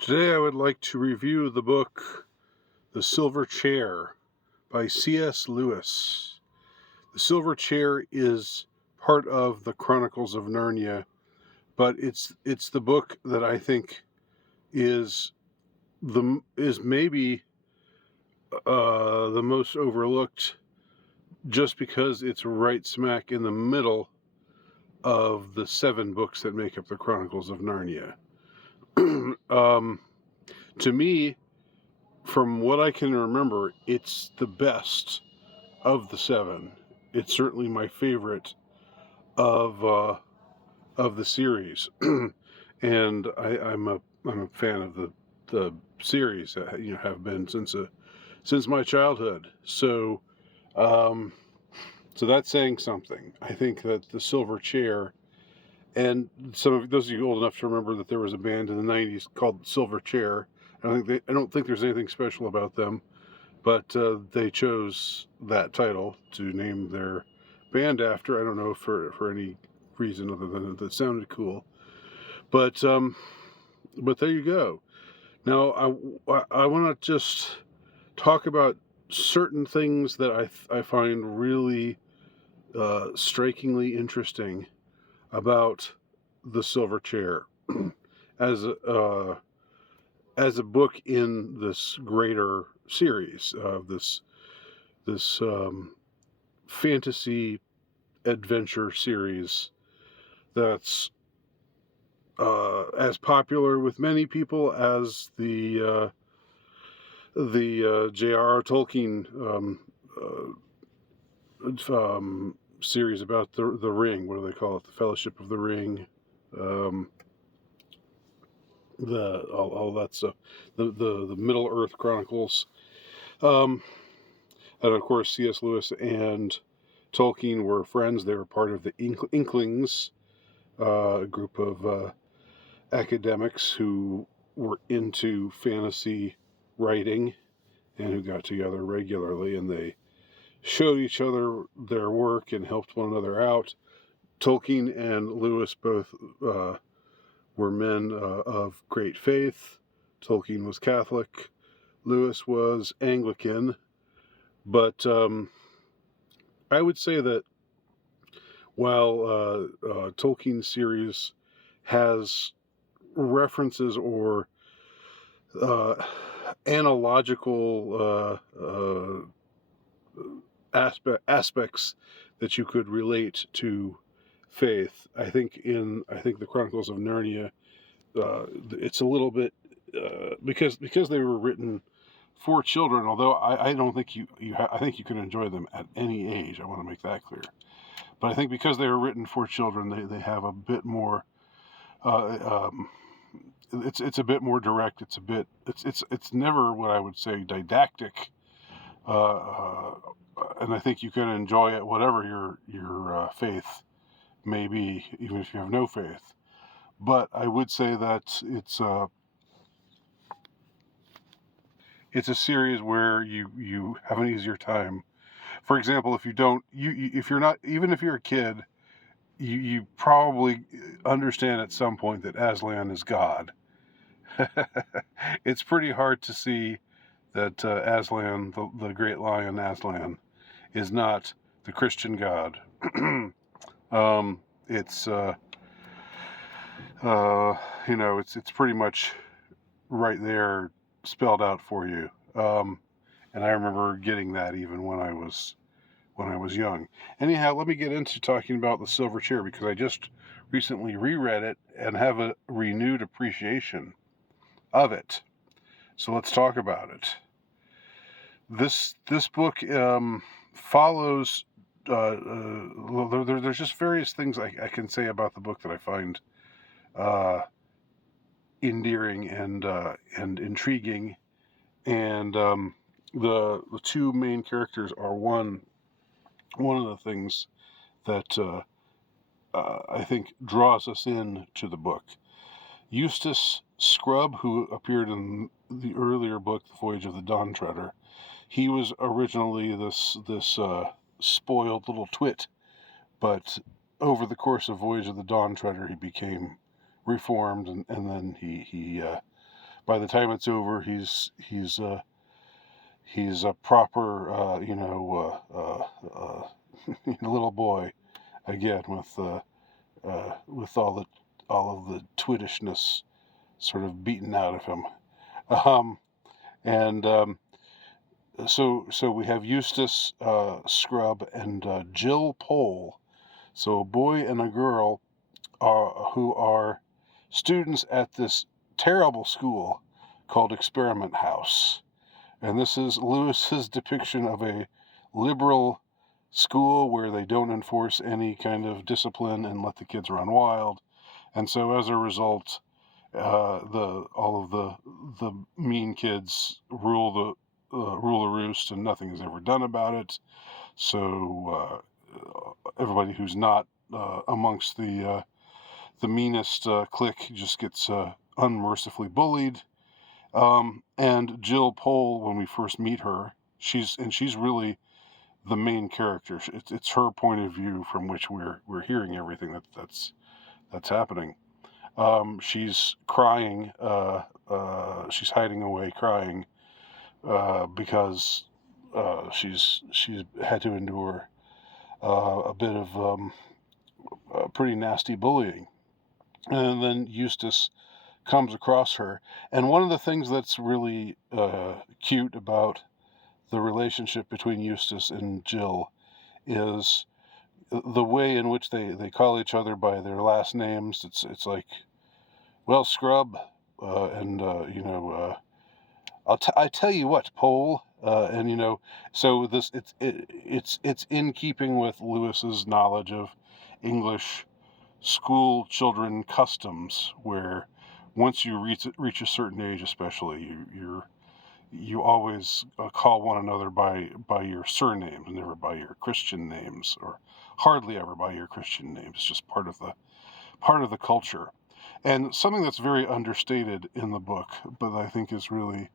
Today I would like to review the book The Silver Chair by C.S. Lewis. The Silver Chair is part of the Chronicles of Narnia, but it's the book that I think is maybe the most overlooked, just because it's right smack in the middle of the 7 books that make up the Chronicles of Narnia. To me, from what I can remember, it's the best of the 7. It's certainly my favorite of the series, and I'm a fan of the series. Have been since my childhood. Um, so that's saying something. I think that the Silver Chair, and some of those of you old enough to remember that there was a band in the '90s called Silver Chair. I don't think there's anything special about them, but they chose that title to name their band after. I don't know for any reason other than that it sounded cool. But there you go. Now I want to just talk about certain things that I find really strikingly interesting about the Silver Chair as as a book in this greater series of this fantasy adventure series that's as popular with many people as the J.R.R. Tolkien series about the ring. What do they call it? The Fellowship of the Ring. Um, all that stuff. The Middle Earth Chronicles. Um, and of course, C.S. Lewis and Tolkien were friends. They were part of the Inklings, a group of academics who were into fantasy writing and who got together regularly, and they showed each other their work and helped one another out. Tolkien and Lewis both were men of great faith. Tolkien was Catholic. Lewis was Anglican. But I would say that while Tolkien's series has references or uh, analogical aspects that you could relate to faith, I think the Chronicles of Narnia, it's a little bit because they were written for children. Although I don't think I think you can enjoy them at any age. I want to make that clear. But I think because they were written for children, they have a bit more. It's a bit more direct. It's never what I would say didactic, and I think you can enjoy it whatever your faith may be, even if you have no faith. But I would say that it's a series where you have an easier time. For example, if you don't if you're not, even if you're a kid, you probably understand at some point that Aslan is God. It's pretty hard to see that Aslan, the great lion Aslan, is not the Christian God. It's it's pretty much right there spelled out for you. And I remember getting that even when I was young. Anyhow, let me get into talking about the Silver Chair because I just recently reread it and have a renewed appreciation of it. So let's talk about it. This book follows. There's just various things I can say about the book that I find endearing and intriguing, and the two main characters are one of the things that I think draws us in to the book. Eustace Scrubb, who appeared in the earlier book, The Voyage of the Dawn Treader, he was originally this spoiled little twit, but over the course of Voyage of the Dawn Treader, he became reformed, and then he by the time it's over, he's a proper little boy again with all of the twittishness sort of beaten out of him. Um, and so we have Eustace Scrubb and Jill Pole. So a boy and a girl who are students at this terrible school called Experiment House. And this is Lewis's depiction of a liberal school where they don't enforce any kind of discipline and let the kids run wild. And so as a result, all of the mean kids rule the roost, and nothing is ever done about it. So everybody who's not amongst the meanest clique just gets unmercifully bullied. And Jill Pole, when we first meet her, she's really the main character. It's her point of view from which we're hearing everything that's happening. She's crying. She's hiding away, crying because she's had to endure a bit of pretty nasty bullying. And then Eustace comes across her, and one of the things that's really cute about the relationship between Eustace and Jill is the way in which they call each other by their last names. It's like, well, Scrub, and I tell you what, Pole, and so this it's in keeping with Lewis's knowledge of English school children customs, where once you reach a certain age, especially, you always call one another by your surnames, never by your Christian names, or hardly ever by your Christian names. It's just part of the culture. And something that's very understated in the book, but I think is really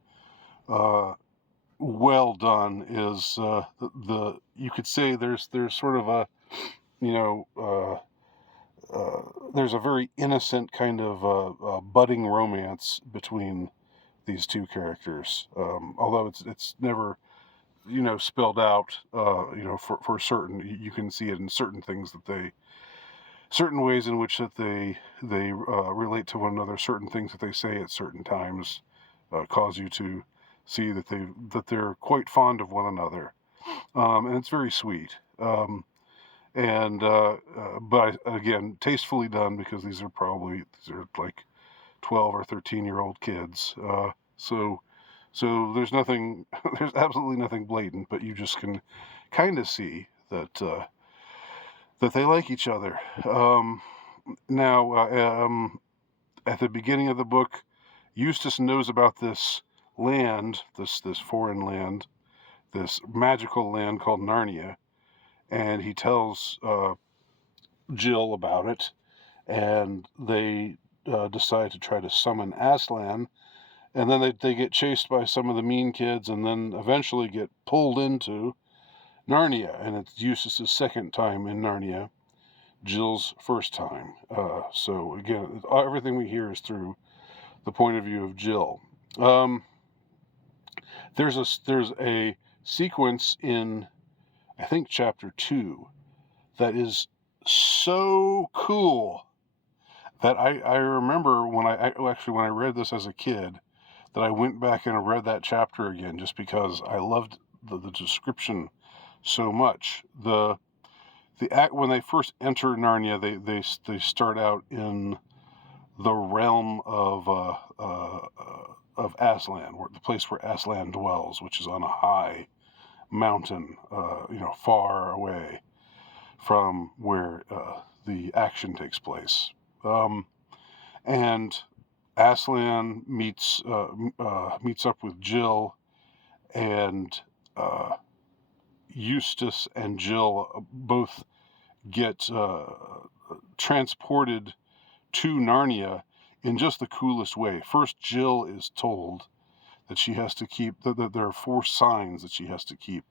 well done, is the you could say there's sort of a you know there's a very innocent kind of budding romance between these two characters, although it's never spelled out for certain. You can see it in certain things certain ways in which that they relate to one another, certain things that they say at certain times cause you to see that they're quite fond of one another, and it's very sweet. And but again, tastefully done, because these are like 12 or 13-year-old kids. So there's nothing, there's absolutely nothing blatant, but you just can kind of see that they like each other. Now, at the beginning of the book, Eustace knows about this land, this foreign land, this magical land called Narnia, and he tells Jill about it, and they decide to try to summon Aslan, and then they get chased by some of the mean kids, and then eventually get pulled into Narnia, and it's Eustace's second time in Narnia, Jill's first time. So again, everything we hear is through the point of view of Jill. There's a sequence in, I think, chapter 2 that is so cool that I remember when I read this as a kid, that I went back and read that chapter again just because I loved the description so much. When they first enter Narnia, they start out in the realm of Aslan, the place where Aslan dwells, which is on a high mountain, far away from where the action takes place. And Aslan meets up with Jill, and Eustace and Jill both get transported to Narnia in just the coolest way. First, Jill is told that she has to keep, that there are 4 signs that she has to keep,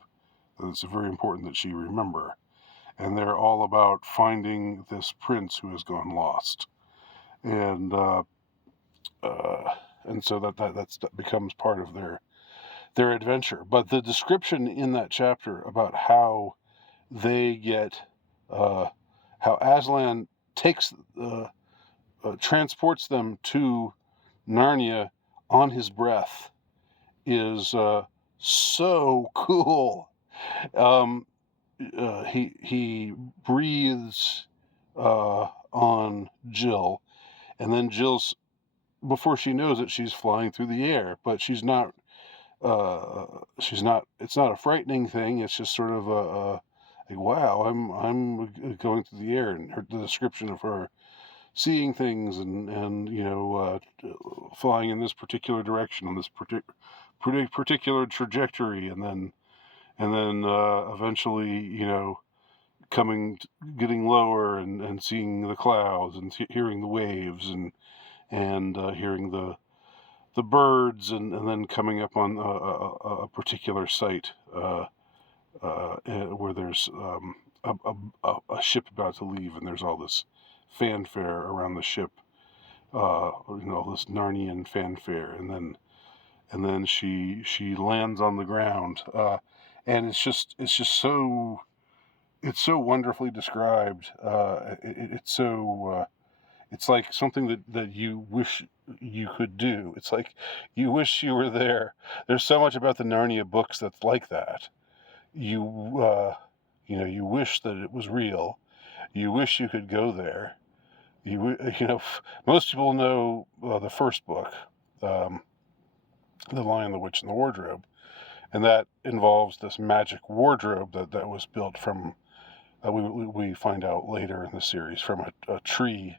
that it's very important that she remember. And they're all about finding this prince who has gone lost. And and so that becomes part of their adventure. But the description in that chapter about how they get how Aslan takes transports them to Narnia on his breath is so cool. Um, he breathes on Jill, and then before she knows it, she's flying through the air. But she's not. She's not. It's not a frightening thing. It's just sort of like, wow, I'm going through the air, and the description of her seeing things and flying in this particular direction on this particular trajectory, and then eventually getting lower and seeing the clouds and hearing the waves and hearing the birds and then coming up on a particular site where there's a ship about to leave, and there's all this fanfare around the ship, this Narnian fanfare, and then she lands on the ground, and it's so wonderfully described. It's like something that you wish you could do. It's like you wish you were there. There's so much about the Narnia books that's like that. You wish that it was real. You wish you could go there. Most people know the first book, The Lion, the Witch, and the Wardrobe, and that involves this magic wardrobe that was built from. We find out later in the series from a tree,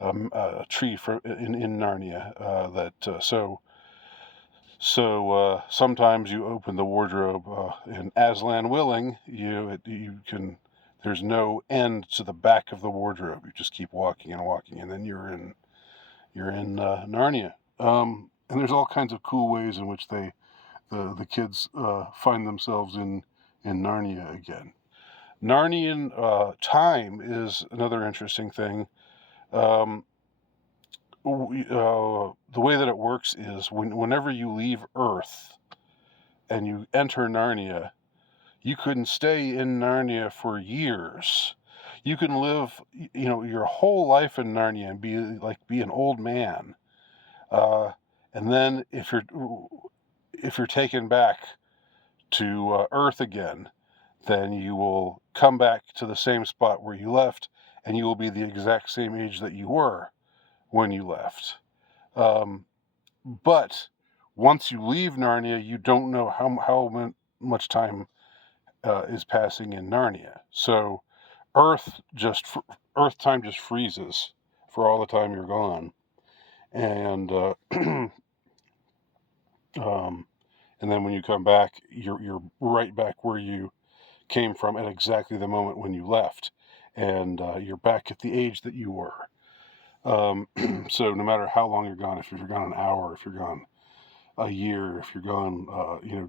a tree in Narnia. So sometimes you open the wardrobe, and Aslan willing, you can. There's no end to the back of the wardrobe. You just keep walking and walking, and then you're in Narnia. And there's all kinds of cool ways in which the kids find themselves in Narnia again. Narnian time is another interesting thing. The way that it works is whenever you leave Earth and you enter Narnia, you can stay in Narnia for years. You can live, your whole life in Narnia and be an old man. And then if you're taken back to Earth again, then you will come back to the same spot where you left, and you will be the exact same age that you were when you left. But once you leave Narnia, you don't know how much time is passing in Narnia. So Earth time just freezes for all the time you're gone, and and then when you come back, you're right back where you came from at exactly the moment when you left, and you're back at the age that you were. So no matter how long you're gone, if you're gone an hour, if you're gone a year, if you're gone,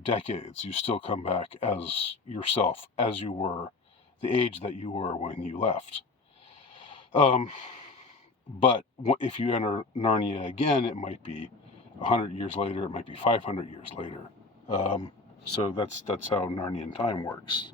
decades, you still come back as yourself, as you were, the age that you were when you left. But if you enter Narnia again, it might be 100 years later, it might be 500 years later. So that's how Narnian time works.